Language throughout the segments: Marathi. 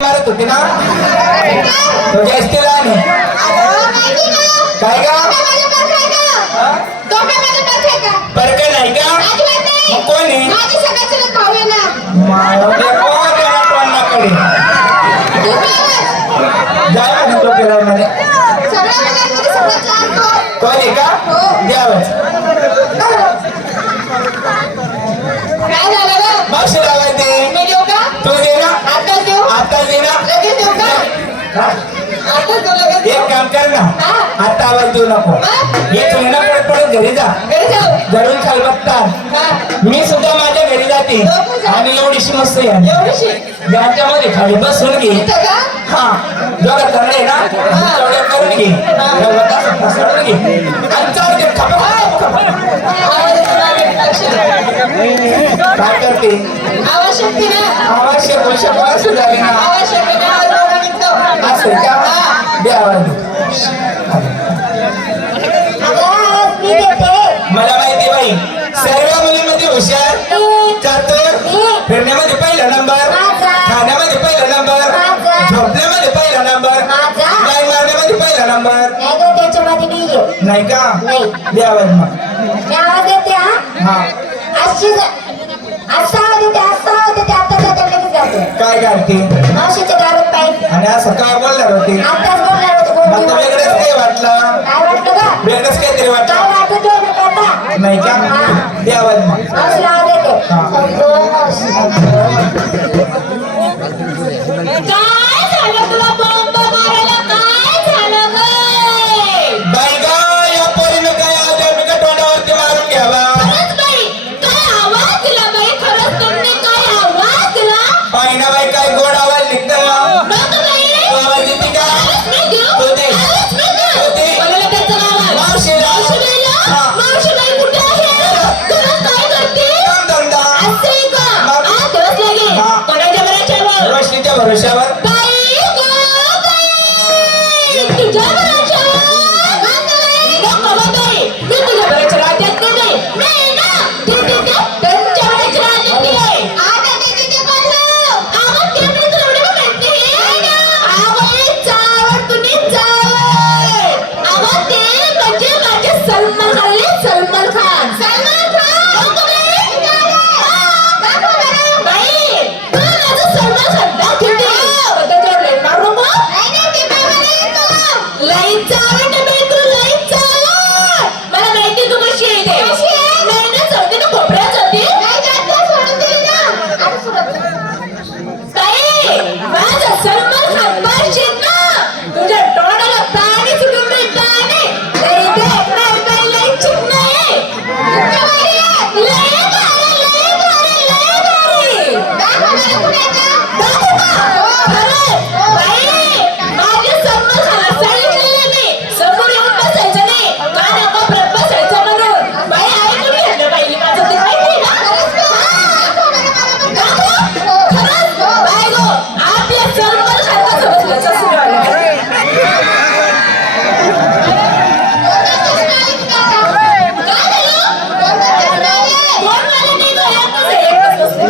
मारत होते ना? तो गॅस केला आणि काय का बरं नाही का? कोणी कोण आहे? कोण? त्याला तोंडाकडे. जाय म्हणे तो केला म्हणे कोण? का? द्यावं एक काम कर ना. आता आवाज देऊ नको. एक महिना पडत पडत घरी जा. घरून बघता मी सुद्धा माझ्या घरी जाते. आणि एवढीशी मस्त याच्यामध्ये खाली बसून घे. हा. जरा चढले ना. चढ्या करून घे. सोडून घे. आणि चढ काय करते? आवश्यक आवश्यक आवश्यक झाली ना secara dialami. Malam ini baik. Saya mau mati usia. Catur. Bernama di file number. Nama di file number. Job nama di file number. Main mana nama di file number. Ego di dulu. Naik ah. Dia apa nama? Dia apa dia? Ha. Asyik. Asal di asal di catur catur catur catur. Kau. आणि आज सकाळ बोलणार होती मला वेगळंच काही वाटलं. वेगळंच काहीतरी वाटलं. नाही का? द्यावा ¿Cuántos deseaban?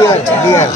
বিয়ার বিয়ার